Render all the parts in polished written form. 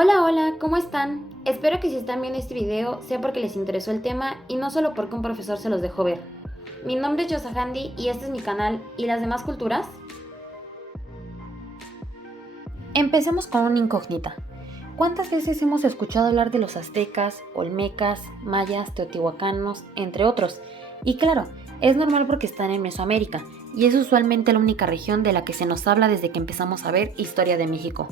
Hola, hola, ¿cómo están? Espero que si están viendo este video sea porque les interesó el tema y no solo porque un profesor se los dejó ver. Mi nombre es Yosahandi y este es mi canal. ¿Y las demás culturas? Empecemos con una incógnita. ¿Cuántas veces hemos escuchado hablar de los aztecas, olmecas, mayas, teotihuacanos, entre otros? Y claro, es normal porque están en Mesoamérica y es usualmente la única región de la que se nos habla desde que empezamos a ver Historia de México.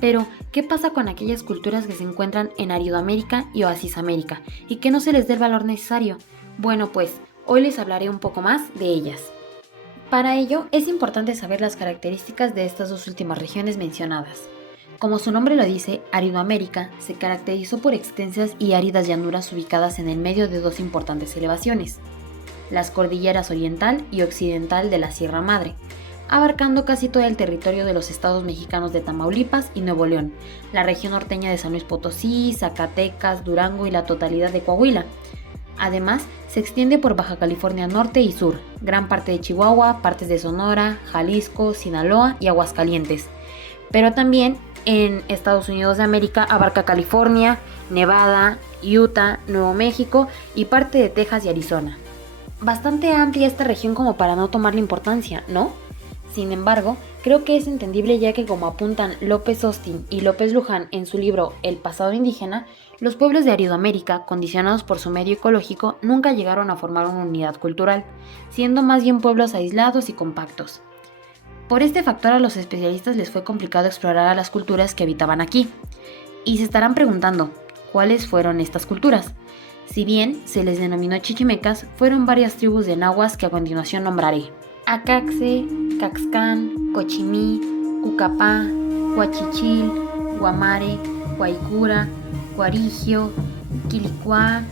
Pero, ¿qué pasa con aquellas culturas que se encuentran en Aridoamérica y Oasisamérica y que no se les dé el valor necesario? Bueno, pues, hoy les hablaré un poco más de ellas. Para ello, es importante saber las características de estas dos últimas regiones mencionadas. Como su nombre lo dice, Aridoamérica se caracterizó por extensas y áridas llanuras ubicadas en el medio de dos importantes elevaciones, las cordilleras oriental y occidental de la Sierra Madre, abarcando casi todo el territorio de los estados mexicanos de Tamaulipas y Nuevo León, la región norteña de San Luis Potosí, Zacatecas, Durango y la totalidad de Coahuila. Además, se extiende por Baja California Norte y Sur, gran parte de Chihuahua, partes de Sonora, Jalisco, Sinaloa y Aguascalientes. Pero también en Estados Unidos de América abarca California, Nevada, Utah, Nuevo México y parte de Texas y Arizona. Bastante amplia esta región como para no tomarle importancia, ¿no? Sin embargo, creo que es entendible ya que como apuntan López Austin y López Luján en su libro El pasado indígena, los pueblos de Aridoamérica, condicionados por su medio ecológico, nunca llegaron a formar una unidad cultural, siendo más bien pueblos aislados y compactos. Por este factor a los especialistas les fue complicado explorar a las culturas que habitaban aquí. Y se estarán preguntando, ¿cuáles fueron estas culturas? Si bien se les denominó chichimecas, fueron varias tribus de nahuas que a continuación nombraré: Acaxe, Caxcán, Cochimí, Cucapá, Huachichil, Guamare, Guaycura, Guarigio, Quilicuá,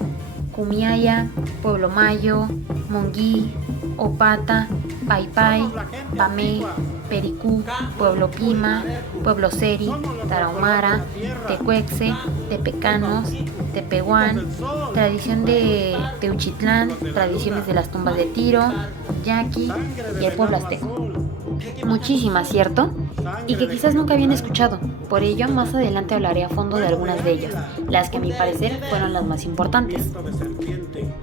Cumiaya, Pueblo Mayo, Monguí, Opata, Paipai, Pamé, Pericú, Pueblo Pima, Pueblo Seri, Tarahumara, Tecuexe, Tepecanos, Tepehuán, tradición de Teuchitlán, tradiciones de las tumbas de Tiro, Yaqui y el pueblo azteco. Muchísimas, ¿cierto? Y que quizás nunca habían escuchado. Por ello, más adelante hablaré a fondo de algunas de ellas, las que a mi parecer fueron las más importantes.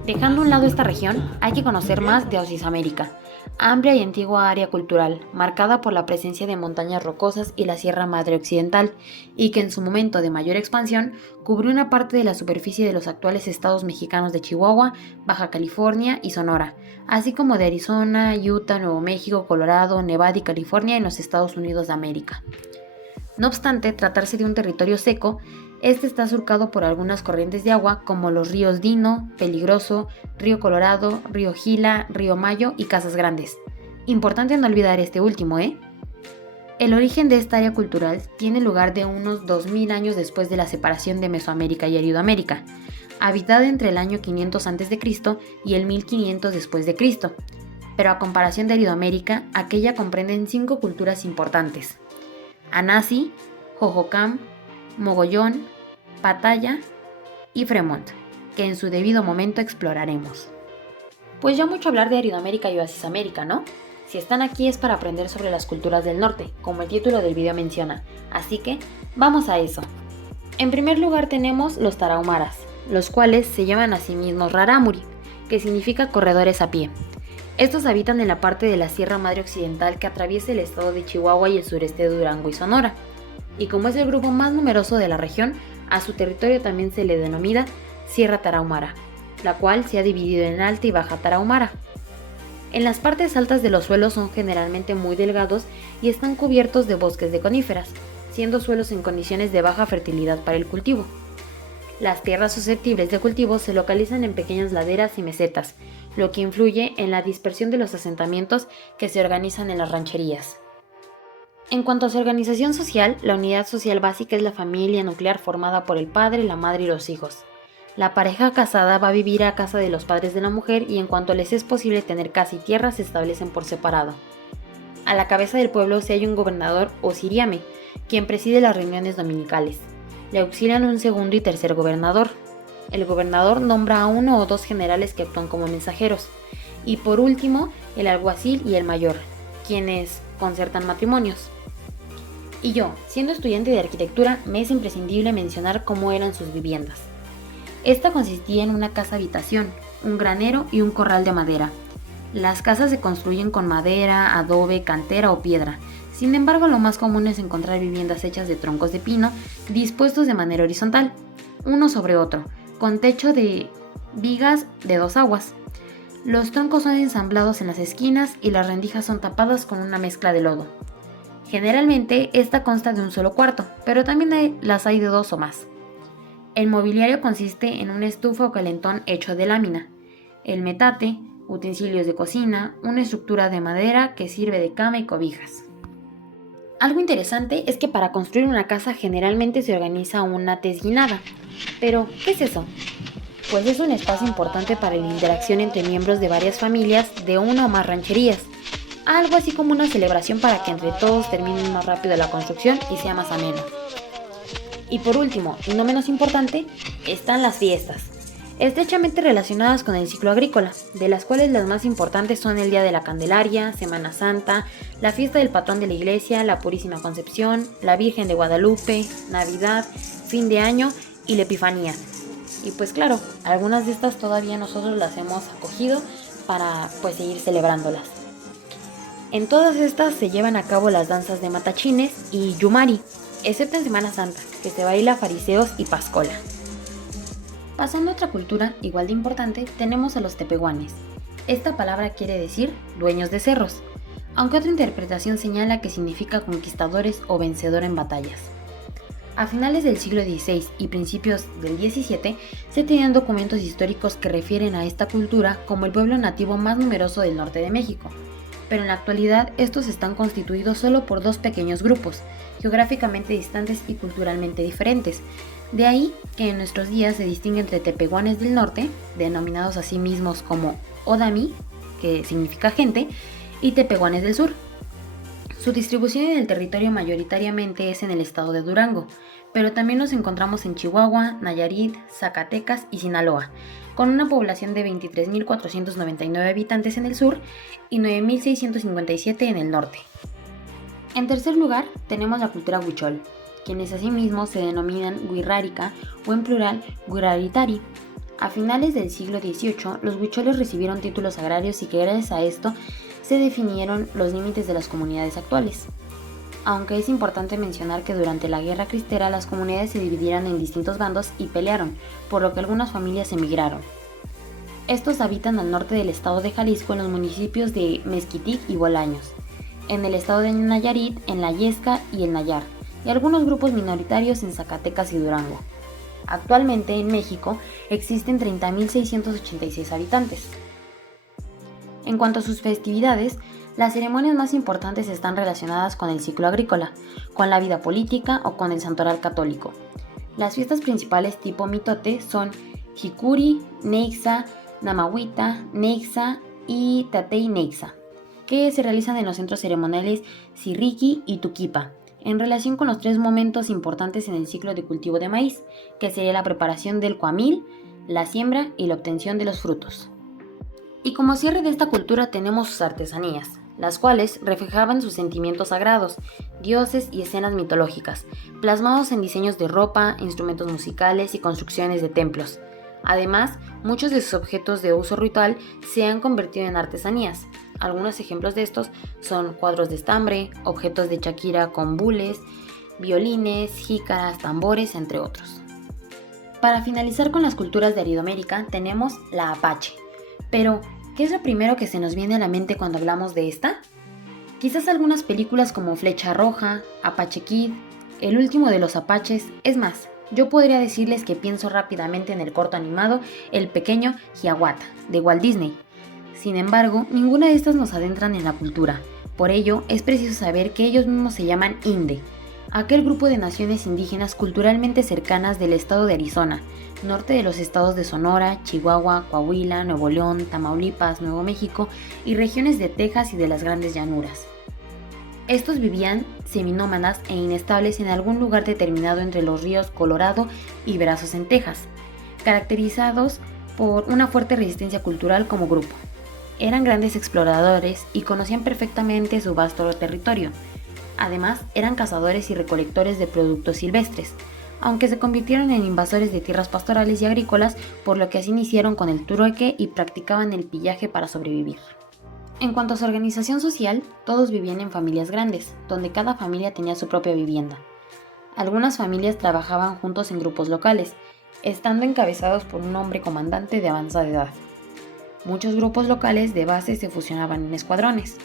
Dejando a un lado esta región, hay que conocer más de Oasisamérica, amplia y antigua área cultural, marcada por la presencia de montañas rocosas y la Sierra Madre Occidental, y que en su momento de mayor expansión cubrió una parte de la superficie de los actuales estados mexicanos de Chihuahua, Baja California y Sonora, así como de Arizona, Utah, Nuevo México, Colorado, Nevada y California en los Estados Unidos de América. No obstante tratarse de un territorio seco, este está surcado por algunas corrientes de agua como los ríos Dino, Peligroso, Río Colorado, Río Gila, Río Mayo y Casas Grandes. Importante no olvidar este último, ¿eh? El origen de esta área cultural tiene lugar de unos 2000 años después de la separación de Mesoamérica y Aridoamérica, habitada entre el año 500 a.C. y el 1500 después de Cristo. Pero a comparación de Aridoamérica, aquella comprende 5 culturas importantes: Anasi, Jojocam, Mogollón, Pataya y Fremont, que en su debido momento exploraremos. Pues ya mucho hablar de Aridoamérica y Oasisamérica, ¿no? Si están aquí es para aprender sobre las culturas del norte, como el título del video menciona, así que vamos a eso. En primer lugar tenemos los tarahumaras, los cuales se llaman a sí mismos rarámuri, que significa corredores a pie. Estos habitan en la parte de la Sierra Madre Occidental que atraviesa el estado de Chihuahua y el sureste de Durango y Sonora. Y como es el grupo más numeroso de la región, a su territorio también se le denomina Sierra Tarahumara, la cual se ha dividido en Alta y Baja Tarahumara. En las partes altas de los suelos son generalmente muy delgados y están cubiertos de bosques de coníferas, siendo suelos en condiciones de baja fertilidad para el cultivo. Las tierras susceptibles de cultivo se localizan en pequeñas laderas y mesetas, lo que influye en la dispersión de los asentamientos que se organizan en las rancherías. En cuanto a su organización social, la unidad social básica es la familia nuclear formada por el padre, la madre y los hijos. La pareja casada va a vivir a casa de los padres de la mujer y en cuanto les es posible tener casa y tierra se establecen por separado. A la cabeza del pueblo se hay un gobernador o siriame, quien preside las reuniones dominicales. Le auxilian un segundo y tercer gobernador. El gobernador nombra a 1 o 2 generales que actúan como mensajeros. Y por último, el alguacil y el mayor, quienes concertan matrimonios. Y yo, siendo estudiante de arquitectura, me es imprescindible mencionar cómo eran sus viviendas. Esta consistía en una casa habitación, un granero y un corral de madera. Las casas se construyen con madera, adobe, cantera o piedra. Sin embargo, lo más común es encontrar viviendas hechas de troncos de pino dispuestos de manera horizontal, uno sobre otro, con techo de vigas de 2 aguas. Los troncos son ensamblados en las esquinas y las rendijas son tapadas con una mezcla de lodo. Generalmente, esta consta de un solo cuarto, pero también las hay de 2 o más. El mobiliario consiste en una estufa o calentón hecho de lámina, el metate, utensilios de cocina, una estructura de madera que sirve de cama y cobijas. Algo interesante es que para construir una casa generalmente se organiza una tesguinada. Pero, ¿qué es eso? Pues es un espacio importante para la interacción entre miembros de varias familias de una o más rancherías. Algo así como una celebración para que entre todos termine más rápido la construcción y sea más amena. Y por último, y no menos importante, están las fiestas, estrechamente relacionadas con el ciclo agrícola, de las cuales las más importantes son el Día de la Candelaria, Semana Santa, la fiesta del patrón de la iglesia, la Purísima Concepción, la Virgen de Guadalupe, Navidad, fin de año y la Epifanía. Y pues claro, algunas de estas todavía nosotros las hemos acogido para seguir celebrándolas. En todas estas se llevan a cabo las danzas de matachines y yumari, excepto en Semana Santa, que se baila fariseos y pascola. Pasando a otra cultura igual de importante, tenemos a los tepehuanes. Esta palabra quiere decir dueños de cerros, aunque otra interpretación señala que significa conquistadores o vencedor en batallas. A finales del siglo XVI y principios del XVII se tenían documentos históricos que refieren a esta cultura como el pueblo nativo más numeroso del norte de México, pero en la actualidad estos están constituidos solo por 2 pequeños grupos, geográficamente distantes y culturalmente diferentes. De ahí que en nuestros días se distingue entre tepehuanes del norte, denominados a sí mismos como Odami, que significa gente, y tepehuanes del sur. Su distribución en el territorio mayoritariamente es en el estado de Durango, pero también nos encontramos en Chihuahua, Nayarit, Zacatecas y Sinaloa, con una población de 23.499 habitantes en el sur y 9.657 en el norte. En tercer lugar, tenemos la cultura huichol, quienes asimismo se denominan huirrárica o en plural huirraritari. A finales del siglo XVIII, los huicholes recibieron títulos agrarios y que gracias a esto se definieron los límites de las comunidades actuales. Aunque es importante mencionar que durante la Guerra Cristera las comunidades se dividieron en distintos bandos y pelearon, por lo que algunas familias emigraron. Estos habitan al norte del estado de Jalisco en los municipios de Mezquitic y Bolaños, en el estado de Nayarit, en la Yesca y el Nayar, y algunos grupos minoritarios en Zacatecas y Durango. Actualmente en México existen 30.686 habitantes. En cuanto a sus festividades, las ceremonias más importantes están relacionadas con el ciclo agrícola, con la vida política o con el santoral católico. Las fiestas principales tipo mitote son Jicuri, Neixa, Namahuita, Neixa y Tatey Neixa, que se realizan en los centros ceremoniales Sirriqui y Tuquipa, en relación con los 3 momentos importantes en el ciclo de cultivo de maíz, que sería la preparación del cuamil, la siembra y la obtención de los frutos. Y como cierre de esta cultura tenemos sus artesanías, las cuales reflejaban sus sentimientos sagrados, dioses y escenas mitológicas, plasmados en diseños de ropa, instrumentos musicales y construcciones de templos. Además, muchos de sus objetos de uso ritual se han convertido en artesanías. Algunos ejemplos de estos son cuadros de estambre, objetos de chaquira con bules, violines, jícaras, tambores, entre otros. Para finalizar con las culturas de Aridoamérica tenemos la Apache. Pero, ¿qué es lo primero que se nos viene a la mente cuando hablamos de esta? Quizás algunas películas como Flecha Roja, Apache Kid, El último de los Apaches, es más, yo podría decirles que pienso rápidamente en el corto animado El pequeño Hiawatha, de Walt Disney. Sin embargo, ninguna de estas nos adentran en la cultura, por ello es preciso saber que ellos mismos se llaman INDE, aquel grupo de naciones indígenas culturalmente cercanas del estado de Arizona, norte de los estados de Sonora, Chihuahua, Coahuila, Nuevo León, Tamaulipas, Nuevo México y regiones de Texas y de las Grandes Llanuras. Estos vivían seminómadas e inestables en algún lugar determinado entre los ríos Colorado y Brazos en Texas, caracterizados por una fuerte resistencia cultural como grupo. Eran grandes exploradores y conocían perfectamente su vasto territorio. Además, eran cazadores y recolectores de productos silvestres, aunque se convirtieron en invasores de tierras pastorales y agrícolas, por lo que así iniciaron con el trueque y practicaban el pillaje para sobrevivir. En cuanto a su organización social, todos vivían en familias grandes, donde cada familia tenía su propia vivienda. Algunas familias trabajaban juntos en grupos locales, estando encabezados por un hombre comandante de avanzada edad. Muchos grupos locales de base se fusionaban en escuadrones.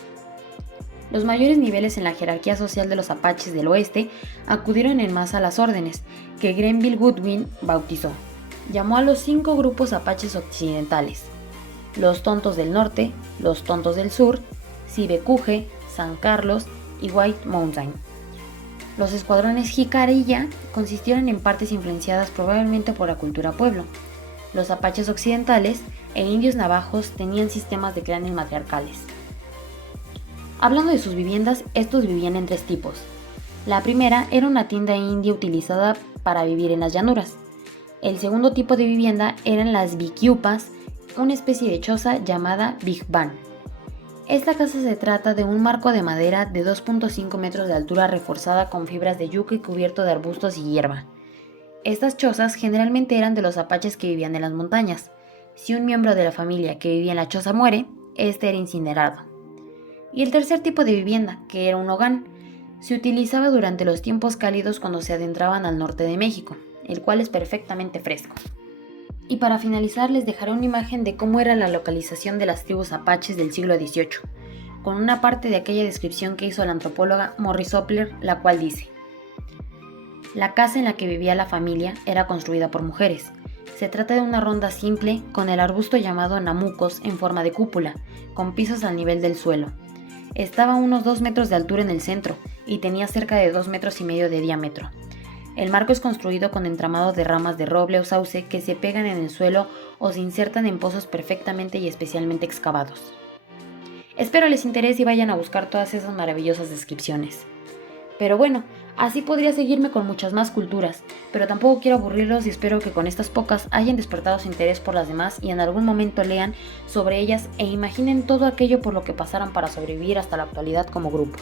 Los mayores niveles en la jerarquía social de los apaches del oeste acudieron en masa a las órdenes, que Grenville Goodwin bautizó. Llamó a los 5 grupos apaches occidentales: los Tontos del Norte, los Tontos del Sur, Sibecuje, San Carlos y White Mountain. Los escuadrones Jicarilla consistieron en partes influenciadas probablemente por la cultura pueblo. Los apaches occidentales e indios navajos tenían sistemas de clanes matriarcales. Hablando de sus viviendas, estos vivían en 3 tipos. La primera era una tienda india utilizada para vivir en las llanuras. El segundo tipo de vivienda eran las bikyupas, una especie de choza llamada bigban. Esta casa se trata de un marco de madera de 2.5 metros de altura reforzada con fibras de yuca y cubierto de arbustos y hierba. Estas chozas generalmente eran de los apaches que vivían en las montañas. Si un miembro de la familia que vivía en la choza muere, este era incinerado. Y el tercer tipo de vivienda, que era un hogán, se utilizaba durante los tiempos cálidos cuando se adentraban al norte de México, el cual es perfectamente fresco. Y para finalizar les dejaré una imagen de cómo era la localización de las tribus apaches del siglo XVIII, con una parte de aquella descripción que hizo la antropóloga Morris Opler, la cual dice: la casa en la que vivía la familia era construida por mujeres. Se trata de una ronda simple con el arbusto llamado namucos en forma de cúpula, con pisos al nivel del suelo. Estaba a unos 2 metros de altura en el centro y tenía cerca de 2,5 metros de diámetro. El marco es construido con entramado de ramas de roble o sauce que se pegan en el suelo o se insertan en pozos perfectamente y especialmente excavados. Espero les interese y vayan a buscar todas esas maravillosas descripciones. Pero bueno, así podría seguirme con muchas más culturas, pero tampoco quiero aburrirlos y espero que con estas pocas hayan despertado su interés por las demás y en algún momento lean sobre ellas e imaginen todo aquello por lo que pasaron para sobrevivir hasta la actualidad como grupo.